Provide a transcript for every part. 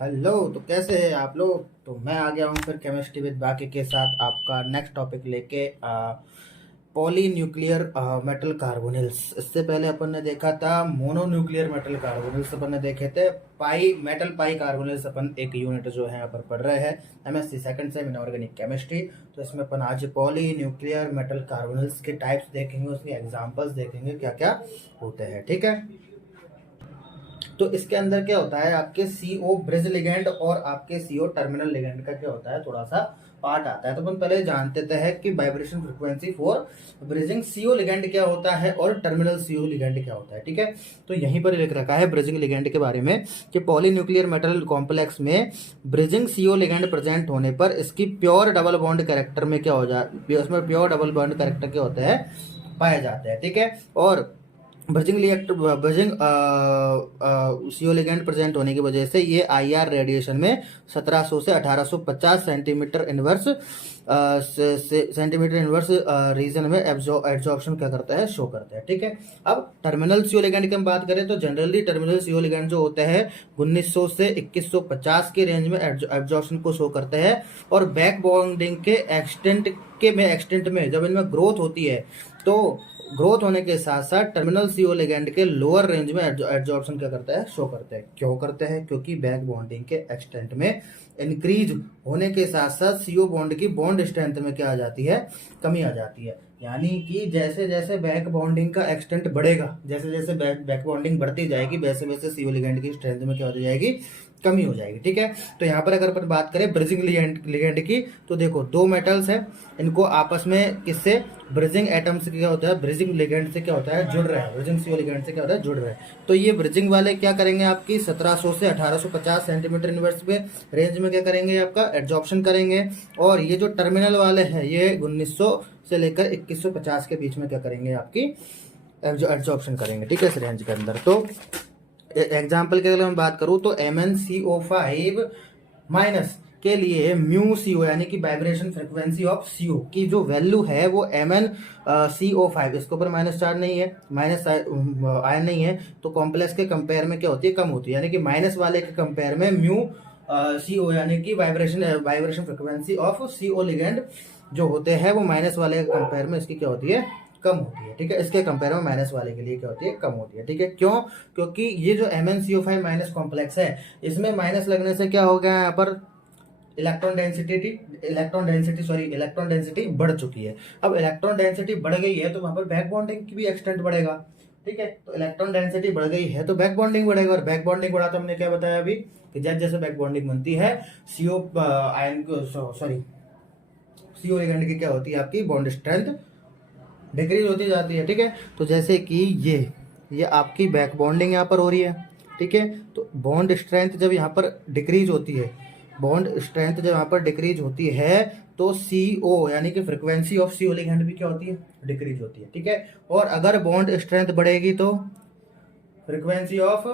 Hello. तो कैसे हैं आप लोग? तो मैं आ गया हूँ फिर केमिस्ट्री विद बाकी के साथ आपका नेक्स्ट टॉपिक लेके पॉली न्यूक्लियर मेटल कार्बोनिल्स। इससे पहले अपन ने देखा था मोनो न्यूक्लियर मेटल कार्बोनिल्स, अपन ने देखे थे पाई मेटल पाई कार्बोनिल्स। अपन एक यूनिट जो है यहाँ पर पढ़ रहे हैं MSc second same inorganic chemistry. तो इसमें अपन आज पॉली न्यूक्लियर मेटल कार्बोनिल्स के टाइप्स देखेंगे, उसके एग्जांपल्स देखेंगे क्या क्या होते हैं। ठीक है, तो इसके अंदर क्या होता है, आपके सीओ ब्रिज लिगेंड और आपके सीओ टर्मिनल लिगेंड का क्या होता है, थोड़ा सा पार्ट आता है। तो अपन पहले जानते हैं कि vibration frequency for bridging CO ligand क्या होता है और टर्मिनल सीओ लिगेंड क्या होता है। ठीक है, तो यहीं पर लिख रखा है ब्रिजिंग लिगेंड के बारे में कि पॉलीन्यूक्लियर मेटल कॉम्प्लेक्स में ब्रिजिंग सीओ लिगेंड प्रेजेंट होने पर इसकी प्योर डबल बॉन्ड कैरेक्टर में क्या हो जाए, उसमें प्योर डबल बॉन्ड कैरेक्टर क्या होता है, पाए जाते हैं। ठीक है, और ब्रिजिंग सीओ लिगेंड प्रेजेंट होने की वजह से ये आईआर रेडिएशन में 1700 से 1850 सेंटीमीटर इनवर्स रीजन में एब्जॉर्प्शन क्या करता है, शो करता है। ठीक है, अब टर्मिनल सीओ लिगेंड की हम बात करें तो जनरली टर्मिनल सीओ लिगेंड जो होते हैं 1900 से 2150 के रेंज में एब्जॉर्प्शन को शो करते हैं, और बैक बॉन्डिंग के एक्सटेंट में जब इनमें ग्रोथ होती है तो ग्रोथ होने के साथ साथ टर्मिनल सीओ लिगेंड के लोअर रेंज में एब्जॉर्प्शन क्या करता है, शो करते हैं। क्यों करते हैं? क्योंकि बैक बॉन्डिंग के एक्सटेंट में इंक्रीज होने के साथ साथ सीओ बॉन्ड की बॉन्ड स्ट्रेंथ में क्या आ जाती है, कमी आ जाती है। यानी कि जैसे जैसे बैक बॉन्डिंग का एक्सटेंट बढ़ेगा, जैसे जैसे बैक बॉन्डिंग बढ़ती जाएगी, वैसे वैसे सीओ लिगेंड की स्ट्रेंथ में क्या हो जाएगी, कमी हो जाएगी। ठीक है, तो यहाँ पर अगर अपन बात करें ब्रिजिंग लिगेंड की, तो देखो दो मेटल्स हैं, इनको आपस में किससे, ब्रिजिंग एटम से क्या होता है, ब्रिजिंग लिगेंड से क्या होता है, जुड़ रहे हैं, ब्रिजिंग सीओ लिगेंड से क्या होता है, जुड़ रहे हैं। तो ये ब्रिजिंग वाले क्या करेंगे, आपकी 1700 से 1850 सेंटीमीटर इनवर्स पे रेंज में क्या करेंगे, आपका एब्जॉर्प्शन करेंगे, और ये जो टर्मिनल वाले हैं ये 1900 से लेकर 2150 के बीच में क्या करेंगे, आपकी एब्जॉर्प्शन करेंगे। ठीक है, इस रेंज के अंदर। तो एग्जाम्पल की अगर मैं बात करूं तो MnCO5 माइनस के लिए म्यू सीओ यानी कि वाइब्रेशन फ्रिक्वेंसी ऑफ सीओ की जो वैल्यू है वो MnCO5, इसके ऊपर माइनस चार्ज नहीं है, माइनस आयन नहीं है, तो कॉम्प्लेक्स के कंपेयर में क्या होती है, कम होती है। यानी कि माइनस वाले के कंपेयर में म्यू सीओ यानी कि vibration frequency of CO ligand जो होते हैं वो माइनस वाले के कंपेयर में इसकी क्या होती है, कम होती है। ठीक है, इसके कंपेयर में माइनस वाले के लिए क्या होती है, कम होती है। ठीक है, क्यों? क्योंकि ये जो MnCO5 माइनस कॉम्प्लेक्स है, इसमें माइनस लगने से क्या हो गया, यहाँ पर इलेक्ट्रॉन डेंसिटी बढ़ चुकी है। अब इलेक्ट्रॉन डेंसिटी बढ़ गई है तो वहां पर बैक बॉन्डिंग की भी एक्सटेंट बढ़ेगा। ठीक है, तो इलेक्ट्रॉन डेंसिटी बढ़ गई है तो बैक बॉन्डिंग बढ़ेगा, और बैक बॉन्डिंग बढ़ा तो हमने क्या बताया अभी कि जैसे जैसे बैक बॉन्डिंग बनती है CO ion sorry CO ligand की क्या होती है, आपकी बॉन्ड स्ट्रेंथ डिक्रीज होती जाती है। ठीक है, तो जैसे कि ये आपकी बैक बॉन्डिंग यहाँ पर हो रही है। ठीक है, तो बॉन्ड स्ट्रेंथ जब यहाँ पर डिक्रीज होती है, बॉन्ड स्ट्रेंथ जब यहाँ पर डिक्रीज होती है तो सीओ यानी कि फ्रीक्वेंसी ऑफ सीओ लिगेंड भी क्या होती है, डिक्रीज होती है। ठीक है, और अगर बॉन्ड स्ट्रेंथ बढ़ेगी तो फ्रीक्वेंसी ऑफ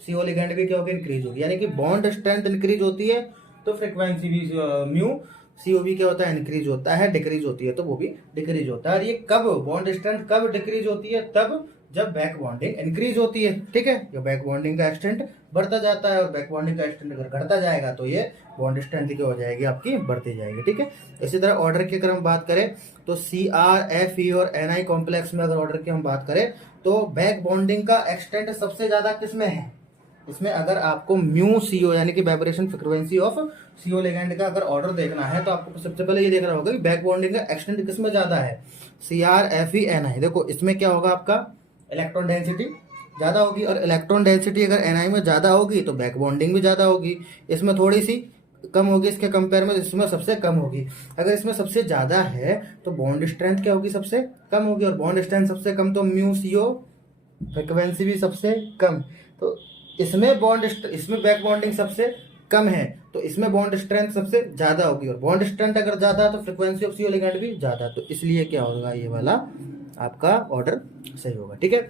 सीओ लिगेंड भी क्या होगी, इंक्रीज होगी। यानी कि बॉन्ड स्ट्रेंथ इंक्रीज होती है तो फ्रीक्वेंसी भी म्यू सीओ भी क्या होता है, इंक्रीज होता है, डिक्रीज होती है तो वो भी डिक्रीज होता है। और ये कब बॉन्ड स्ट्रेंथ कब डिक्रीज होती है, तब जब बैक बॉन्डिंग इंक्रीज होती है। ठीक है, ये बैक बॉन्डिंग का एक्सटेंट बढ़ता जाता है, और बैक बॉन्डिंग का एक्सटेंट अगर घटता जाएगा तो ये बॉन्ड स्ट्रेंथ क्या हो जाएगी, आपकी बढ़ती जाएगी। ठीक है, इसी तरह ऑर्डर की अगर हम बात करें तो CrFe और Ni कॉम्प्लेक्स में अगर ऑर्डर की हम बात करें तो बैक बॉन्डिंग का एक्सटेंट सबसे ज्यादा किसमें है, इसमें अगर आपको म्यू सीओ यानी कि vibration frequency of CO ligand का अगर ऑर्डर देखना है तो आपको सबसे पहले ये देखना होगा कि बैक बॉन्डिंग का एक्सटेंट किसमें ज्यादा है, CrFeNi। देखो इसमें क्या होगा, आपका इलेक्ट्रॉन डेंसिटी ज्यादा होगी, और इलेक्ट्रॉन डेंसिटी अगर Ni में ज्यादा होगी तो बैक बॉन्डिंग भी ज्यादा होगी। इसमें थोड़ी सी कम होगी इसके कंपेयर में, इसमें सबसे कम होगी। अगर इसमें सबसे ज्यादा है तो बॉन्ड स्ट्रेंथ क्या होगी, सबसे कम होगी, और बॉन्ड स्ट्रेंथ सबसे कम तो म्यू सीओ फ्रिक्वेंसी भी सबसे कम। तो इसमें बैक बॉन्डिंग सबसे कम है तो इसमें बॉन्ड स्ट्रेंथ सबसे ज्यादा होगी, और बॉन्ड स्ट्रेंथ अगर ज्यादा है तो फ्रीक्वेंसी ऑफ सीओ लिगेंड भी ज्यादा, तो इसलिए क्या होगा, ये वाला आपका ऑर्डर सही होगा। ठीक है,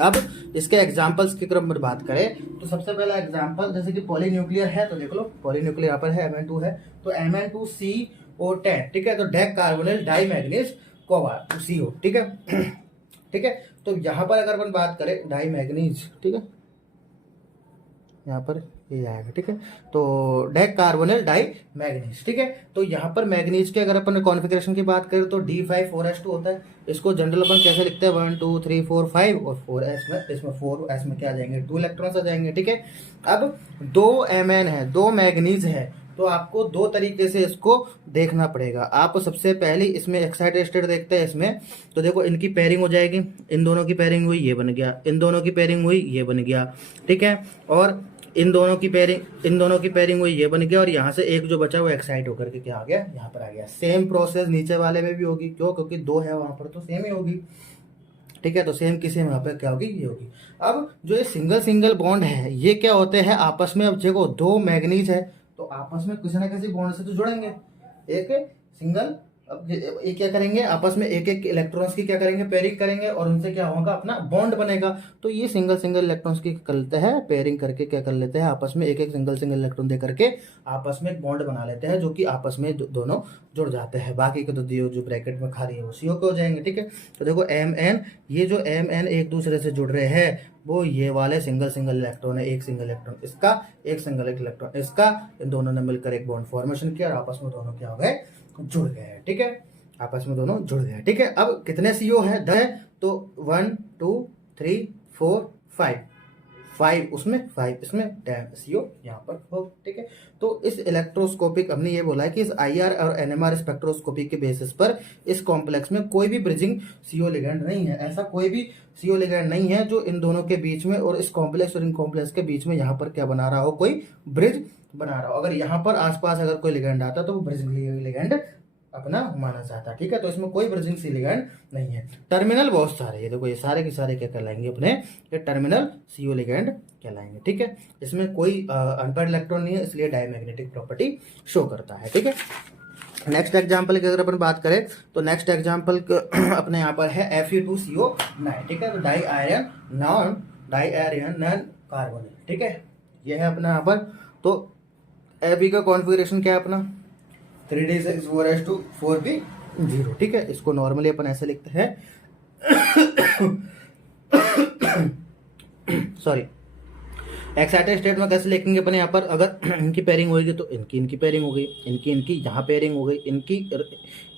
अब इसके एग्जांपल्स की क्रम में बात करें तो सबसे पहला एग्जांपल जैसे कि पॉलीन्यूक्लियर है, तो देख लो पॉलीन्यूक्लियर यहाँ पर है Mn2 है, तो Mn2CO10। ठीक है, तो deca carbonyl di manganese cobalt CO। ठीक है ठीक है, तो यहाँ पर अगर अपन बात करें डाई मैग्नीज, ठीक है, यहाँ पर ये आएगा, ठीक है। तो डाई कार्बोनिल डाई मैग्नीज, ठीक है। तो यहाँ पर मैग्नीज के अगर अपन कॉन्फ़िगरेशन की बात करें तो D5 4s2 होता है। इसको जनरल अपन कैसे लिखते हैं, 1 2 3 4 5 और 4s में, इसमें 4s में क्या आ जाएंगे, 2 इलेक्ट्रॉन्स आ जाएंगे, ठीक है। अब 2 Mn है, 2 मैग्नीज है, तो आपको दो तरीके से इसको देखना पड़ेगा। आप सबसे पहले इसमें एक्साइटेड स्टेट देखते हैं इसमें, तो देखो इनकी पेयरिंग हो जाएगी, इन दोनों की पेयरिंग हुई, ये बन गया, इन दोनों की पेयरिंग हुई, ये बन गया, ठीक है। और इन दोनों की पेयरिंग हुई, ये बन गया, और यहाँ से एक जो बचा वो एक्साइट होकर के क्या आ गया, यहाँ पर आ गया। सेम प्रोसेस नीचे वाले में भी होगी, क्यों, क्योंकि 2 है वहां पर तो सेम ही होगी, ठीक है। तो सेम की सेम यहाँ पे क्या होगी, ये होगी। अब जो ये सिंगल सिंगल बॉन्ड है, ये क्या होते हैं आपस में, अब देखो 2 मैग्नीज है तो आपस में किसी ना किसी बॉन्ड से तो जुड़ेंगे, एक सिंगल, अब ये क्या करेंगे आपस में एक एक इलेक्ट्रॉन्स की क्या करेंगे, पेयरिंग करेंगे, और उनसे क्या होगा, अपना बॉन्ड बनेगा। तो ये सिंगल सिंगल इलेक्ट्रॉन्स की कर लेते हैं पेयरिंग करके, क्या कर लेते हैं आपस में एक एक सिंगल सिंगल इलेक्ट्रॉन दे करके आपस में एक बॉन्ड बना लेते हैं, जो कि आपस में दोनों जुड़ जाते हैं। बाकी के तो दियो जो ब्रैकेट में खाली है वो CO के हो जाएंगे, ठीक है। तो देखो Mn, ये जो Mn एक दूसरे से जुड़ रहे हैं वो ये वाले सिंगल सिंगल इलेक्ट्रॉन है, एक सिंगल इलेक्ट्रॉन इसका, एक सिंगल इलेक्ट्रॉन इसका, इन दोनों ने मिलकर एक बॉन्ड फॉर्मेशन किया और आपस में दोनों क्या हो गए, जुड़ गए, ठीक है। आपस में दोनों जुड़ गए, ठीक है। अब कितने CO है, 10 है, तो 1 2 3 4 5, 5 उसमें 5 इसमें, 10 CO यहाँ पर हो, ठीक है। तो इस इलेक्ट्रोस्कोपिक, हमने ये बोला है कि इस IR और NMR स्पेक्ट्रोस्कोपी के बेसिस पर इस कॉम्प्लेक्स में कोई भी ब्रिजिंग CO लिगेंड नहीं है, ऐसा कोई भी CO लिगेंड नहीं है जो इन दोनों के बीच में और इस कॉम्प्लेक्स और इन कॉम्प्लेक्स के बीच में यहाँ पर क्या बना रहा हो, कोई ब्रिज बना रहा हो। अगर यहाँ पर आसपास अगर कोई लिगेंड आता तो वो ब्रिजिंग लिगेंड अपना माना जाता, ठीक है। तो इसमें कोई ब्रिजिंग सी लिगेंड नहीं है। टर्मिनल बहुत सारे, ये देखो ये सारे के सारे क्या कहलाएंगे अपने, ये टर्मिनल CO लिगेंड कहलाएंगे, ठीक है। इसमें कोई अनपेयर्ड इलेक्ट्रॉन नहीं है, इसलिए डायमैग्नेटिक प्रॉपर्टी शो करता है, ठीक है। नेक्स्ट एग्जाम्पल की अगर अपन बात करें तो नेक्स्ट एग्जाम्पल अपने यहाँ पर है Fe2CO9, ठीक है। तो डाई आयरन नॉन कार्बोनिल, ठीक है, ये है अपना यहाँ पर। तो Fe का कॉन्फ़िगरेशन क्या है अपना, 3D6 4s2 4p0, ठीक है। इसको नॉर्मली अपन ऐसे लिखते हैं सॉरी, एक्साइटेड स्टेट में कैसे लिखेंगे अपने यहाँ पर, अगर इनकी पेयरिंग होगी तो इनकी पेयरिंग हो गई, इनकी यहाँ पेयरिंग हो गई,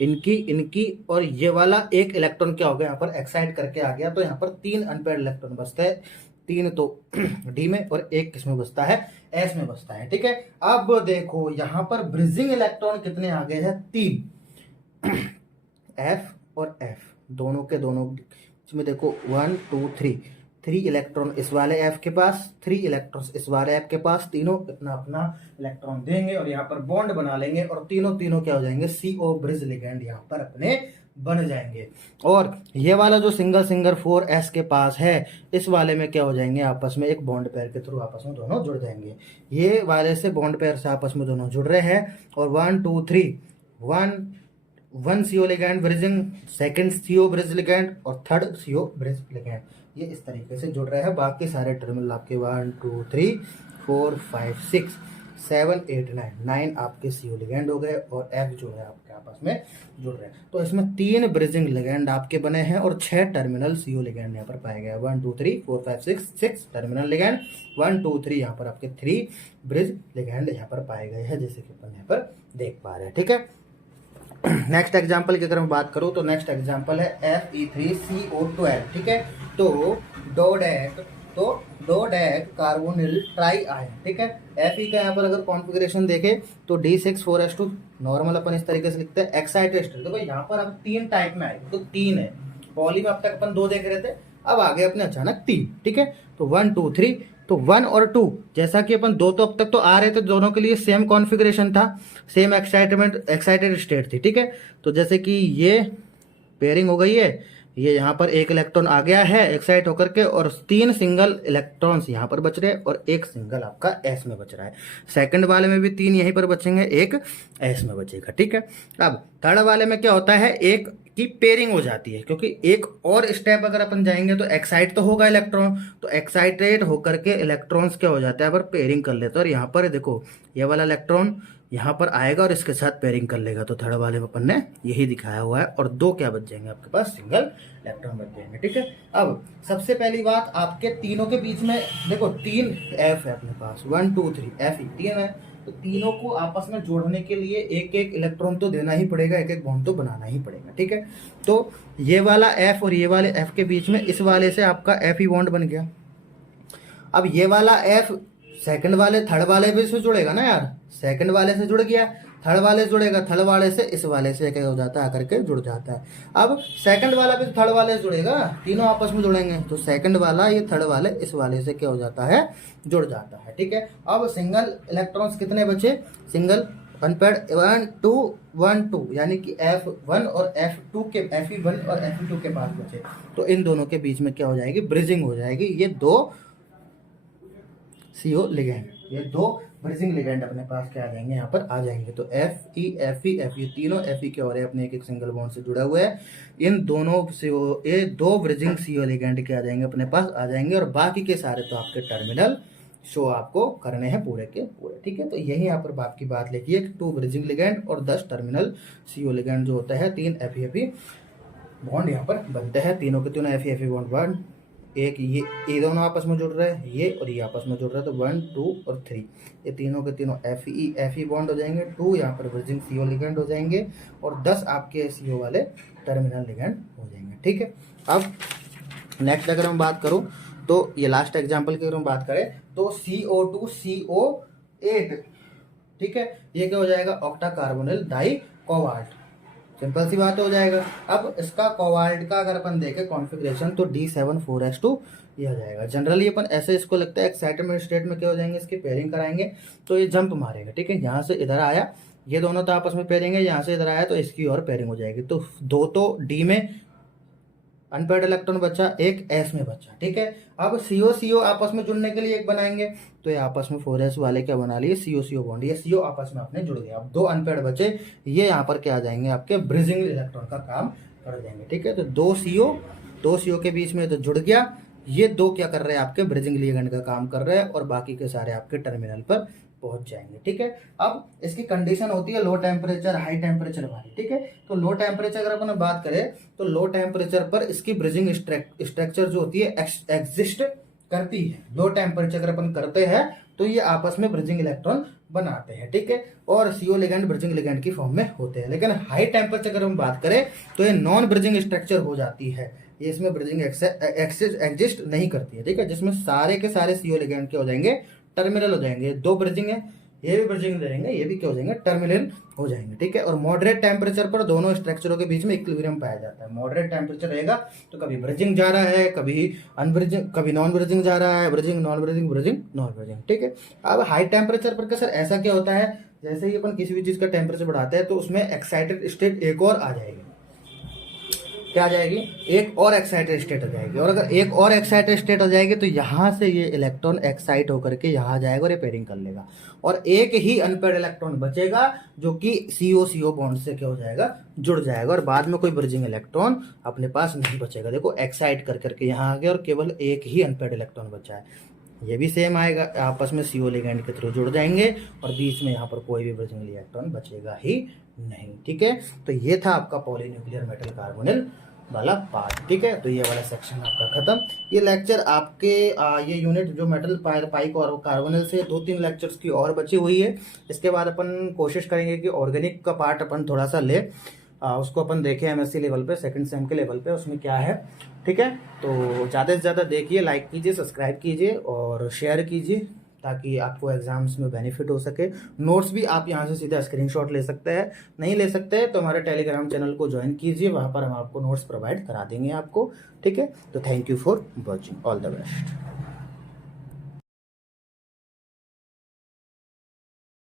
इनकी और ये वाला एक इलेक्ट्रॉन क्या हो गया यहाँ पर एक्साइट करके आ गया, तो यहाँ पर 3 अनपेयर्ड इलेक्ट्रॉन बचते हैं, 3 तो D में और 1 किस में बचता है, S में बचता है, ठीक है। अब देखो यहाँ पर ब्रिजिंग इलेक्ट्रॉन कितने आ गए हैं, 3, F और F दोनों के दोनों, इसमें देखो 1 2 3 इलेक्ट्रॉन इस वाले F के पास, 3 इलेक्ट्रॉन इस वाले F के पास, तीनों अपना अपना इलेक्ट्रॉन देंगे और यहाँ पर बॉन्ड बना लेंगे, और तीनों क्या हो जाएंगे, CO ब्रिज लिगेंड यहाँ पर अपने बन जाएंगे। और ये वाला जो सिंगल 4s के पास है, इस वाले में क्या हो जाएंगे, आपस में एक बॉन्ड पेयर के थ्रू आपस में दोनों जुड़ जाएंगे। ये वाले से बॉन्ड पेयर से आपस में दोनों जुड़ रहे हैं, और 1 2 3 1 CO ligand bridging, second CO bridge ligand और थर्ड CO ब्रिज लिगेंड, ये इस तरीके से जुड़ रहे हैं। बाकी सारे टर्मिनल आपके 1 2 3 4 5 6 7 8 9 आपके CO लिगेंड हो गए, और F जो है आपके आपस में जुड़ रहे हैं। तो इसमें 3 ब्रिजिंग लिगेंड आपके बने हैं और 6 टर्मिनल CO लिगेंड यहाँ पर पाए गए, 1 2 3 4 5 6 टर्मिनल लिगेंड, 1 2 3 यहाँ पर आपके 3 ब्रिज लिगेंड यहाँ पर पाए गए हैं, जैसे कि अपन यहाँ पर देख पा रहे हैं, ठीक है। नेक्स्ट एग्जाम्पल की अगर मैं बात करूं तो नेक्स्ट एग्जाम्पल है Fe3CO12, ठीक है। तो डोडेक कार्बोनिल ट्राई आयन, ठीक है। Fe का यहाँ पर अगर कॉन्फ़िगरेशन देखें तो D6 4s2 नॉर्मल अपन इस तरीके से लिखते हैं। एक्साइटेड स्टेट देखो यहाँ पर अब 3 टाइप में आएगी, तो 3 है, पॉली में अब तक अपन 2 देख रहे थे, अब आगे अपने अचानक 3, ठीक है। तो 1 2 3, तो 1 और 2 जैसा कि अपन 2 तो अब तक तो आ रहे थे, दोनों के लिए सेम कॉन्फ़िगरेशन था, सेम एक्साइटेड स्टेट थी, ठीक है। तो जैसे कि ये पेयरिंग हो गई है, ये यहाँ पर एक इलेक्ट्रॉन आ गया है एक्साइट होकर के, और 3 सिंगल इलेक्ट्रॉन्स यहाँ पर बच रहे हैं और एक सिंगल आपका S में बच रहा है। सेकंड वाले में भी 3 यहीं पर बचेंगे, एक S में बचेगा, ठीक है। अब थर्ड वाले में क्या होता है, एक की पेयरिंग हो जाती है, क्योंकि एक और स्टेप अगर अपन जाएंगे तो एक्साइट तो होगा इलेक्ट्रॉन, तो एक्साइटेड होकर के इलेक्ट्रॉन्स क्या हो जाता है, पर पेयरिंग कर लेते हैं। और यहाँ पर देखो ये वाला इलेक्ट्रॉन यहाँ पर आएगा और इसके साथ पेयरिंग कर लेगा। तो थर्ड वाले में अपन ने यही दिखाया हुआ है, और 2 क्या बच जाएंगे आपके पास, सिंगल इलेक्ट्रॉन बच जाएंगे। ठीक है, अब सबसे पहली बात, आपके तीनों के बीच में देखो 3 F है अपने पास, 1 2 3 F ही 3 है। तो तीनों को आपस में जोड़ने के लिए एक एक इलेक्ट्रॉन तो देना ही पड़ेगा, एक एक बॉन्ड तो बनाना ही पड़ेगा। ठीक है, तो ये वाला F और ये वाले F के बीच में इस वाले से आपका F ही बॉन्ड बन गया। अब ये वाला F सेकंड वाले थर्ड वाले भी से जुड़ेगा ना यार, सेकंड वाले से जुड़ गया, थर्ड वाले से जुड़ेगा, थर्ड वाले से इस वाले से क्या हो जाता है, आकर के जुड़ जाता है। अब सेकंड वाला भी थर्ड वाले से जुड़ेगा, तीनों आपस में जुड़ेंगे, तो सेकंड वाला ये थर्ड वाले इस वाले से क्या हो जाता है, जुड़ जाता है। ठीक है, अब सिंगल इलेक्ट्रॉन्स कितने बचे, सिंगल अनपेयर्ड 1 2 1 2, यानी कि F1 और F2 के Fe1 और Fe2 के पास बचे। तो इन दोनों के बीच में क्या हो जाएगी, ब्रिजिंग हो जाएगी। ये 2 CO लिगेंड, ये 2 ब्रिजिंग लिगेंड अपने पास क्या आ जाएंगे, यहाँ पर आ जाएंगे। तो Fe Fe F, ये तीनों Fe के हो रहे हैं अपने एक एक सिंगल बॉन्ड से जुड़ा हुआ है। इन दोनों CO, ये 2 ब्रिजिंग CO लिगेंड के आ जाएंगे अपने पास, आ जाएंगे। और बाकी के सारे तो आपके टर्मिनल शो आपको करने हैं पूरे के पूरे। ठीक है, तो यही यहाँ पर बात की बात लिखी है कि 2 ब्रिजिंग लिगेंड और 10 टर्मिनल CO लिगेंड जो होता है, 3 Fe बॉन्ड यहाँ पर बनते हैं। तीनों के तीनों Fe बॉन्ड 1, एक ये दोनों आपस में जुड़ रहे हैं, ये और ये आपस में जुड़ रहे हैं, तो 1 2 और 3 ये तीनों के तीनों Fe बॉन्ड हो जाएंगे। 2 यहाँ पर ब्रिजिंग CO लिगेंड हो जाएंगे, और 10 आपके CO वाले टर्मिनल लिगेंड हो जाएंगे। ठीक है, अब नेक्स्ट अगर हम बात करूँ, तो ये लास्ट एग्जाम्पल की अगर हम बात करें, तो CO2 CO8, ठीक है, ये क्या हो जाएगा, octa carbonyl di cobalt, simple सी बात हो जाएगा। अब इसका कोबाल्ट का अगर अपन देखें कॉन्फ़िगरेशन, तो D7 4s2 ये हो जाएगा। जनरली अपन ऐसे इसको लगता है एक्साइटमेंट स्टेट में क्या हो जाएंगे, इसकी पेयरिंग कराएंगे तो ये जंप मारेगा। ठीक है, यहाँ से इधर आया, ये दोनों तो आपस में पेयरिंग है, यहाँ से इधर आया तो इसकी और पेयरिंग हो जाएगी। तो 2 तो D में अनपेयर्ड इलेक्ट्रॉन बचा, एक S में बचा। ठीक है, अब CO आपस में जुड़ने के लिए एक बनाएंगे, तो ये आपस में 4s वाले क्या बना लिए, CO बॉन्ड, ये CO आपस में अपने जुड़ गया। अब 2 अनपेयर्ड बचे, ये यहाँ पर क्या आ जाएंगे, आपके ब्रिजिंग इलेक्ट्रॉन का काम कर देंगे। ठीक है, तो 2 CO के बीच में तो जुड़ गया, ये 2 क्या कर रहे हैं, आपके ब्रिजिंग लिगेंड का काम कर रहे हैं, और बाकी के सारे आपके टर्मिनल पर पहुंच जाएंगे। ठीक है, अब इसकी कंडीशन होती है लो टेम्परेचर हाई टेम्परेचर वाली। ठीक है, तो लो टेम्परेचर अगर अपन बात करें, तो लो टेम्परेचर पर इसकी ब्रिजिंग स्ट्रक्चर जो होती है एग्जिस्ट करती है। लो टेम्परेचर अगर अपन करते हैं तो ये आपस में ब्रिजिंग इलेक्ट्रॉन बनाते हैं। ठीक है, और CO लिगेंड ब्रिजिंग लिगेंड की फॉर्म में होते हैं। लेकिन हाई टेम्परेचर अगर हम बात करें तो ये नॉन ब्रिजिंग स्ट्रक्चर हो जाती है, ये इसमें ब्रिजिंग एग्जिस्ट नहीं करती है। ठीक है, जिसमें सारे के सारे CO लिगेंड के हो जाएंगे, टर्मिनल हो जाएंगे। 2 ब्रिजिंग है, ये भी ब्रिजिंग रहेंगे, ये भी क्या हो जाएंगे, टर्मिनल हो जाएंगे। ठीक है, और मॉडरेट टेम्परेचर पर दोनों स्ट्रक्चरों के बीच में इक्विलिब्रियम पाया जाता है। मॉडरेट टेम्परेचर रहेगा तो कभी ब्रिजिंग जा रहा है, कभी अनब्रिजिंग, कभी नॉन ब्रिजिंग जा रहा है, bridging non bridging, bridging non bridging. ठीक है, अब हाई टेम्परेचर पर क्या सर, ऐसा क्या होता है, जैसे ही अपन किसी भी चीज का टेम्परेचर बढ़ाते हैं तो उसमें एक्साइटेड स्टेट एक और आ जाएगी, क्या आ जाएगी, एक और एक्साइटेड स्टेट हो जाएगी। और अगर एक और एक्साइटेड स्टेट हो जाएगी तो यहाँ से ये इलेक्ट्रॉन एक्साइट होकर के यहाँ आ जाएगा और ये पेयरिंग कर लेगा, और एक ही अनपेयर्ड इलेक्ट्रॉन बचेगा जो कि CO बॉन्ड से क्या हो जाएगा, जुड़ जाएगा, और बाद में कोई ब्रिजिंग इलेक्ट्रॉन अपने पास नहीं बचेगा। देखो एक्साइट कर करके यहाँ आ गया और केवल एक ही अनपेयर्ड इलेक्ट्रॉन बचा है। ये भी सेम आएगा, आपस में CO लिगेंड के थ्रू जुड़ जाएंगे, और बीच में यहाँ पर कोई भी ब्रिजिंग इलेक्ट्रॉन बचेगा ही नहीं। ठीक है, तो ये था आपका पॉलीन्यूक्लियर मेटल कार्बोनिल वाला पार्ट। ठीक है, तो ये वाला सेक्शन आपका खत्म। ये लेक्चर आपके ये यूनिट जो मेटल पाई कार्बोनिल से 2-3 लेक्चर्स की और बची हुई है। इसके बाद अपन कोशिश करेंगे कि ऑर्गेनिक का पार्ट अपन थोड़ा सा ले उसको अपन देखें MSc लेवल पे, सेकंड सेम के लेवल पे उसमें क्या है। ठीक है, तो ज़्यादा से ज़्यादा देखिए, लाइक कीजिए, सब्सक्राइब कीजिए और शेयर कीजिए, ताकि आपको एग्जाम्स में बेनिफिट हो सके। नोट्स भी आप यहाँ से सीधा स्क्रीनशॉट ले सकते हैं, नहीं ले सकते तो हमारे टेलीग्राम चैनल को ज्वाइन कीजिए, वहाँ पर हम आपको नोट्स प्रोवाइड करा देंगे आपको। ठीक है, तो thank you for watching, all the best.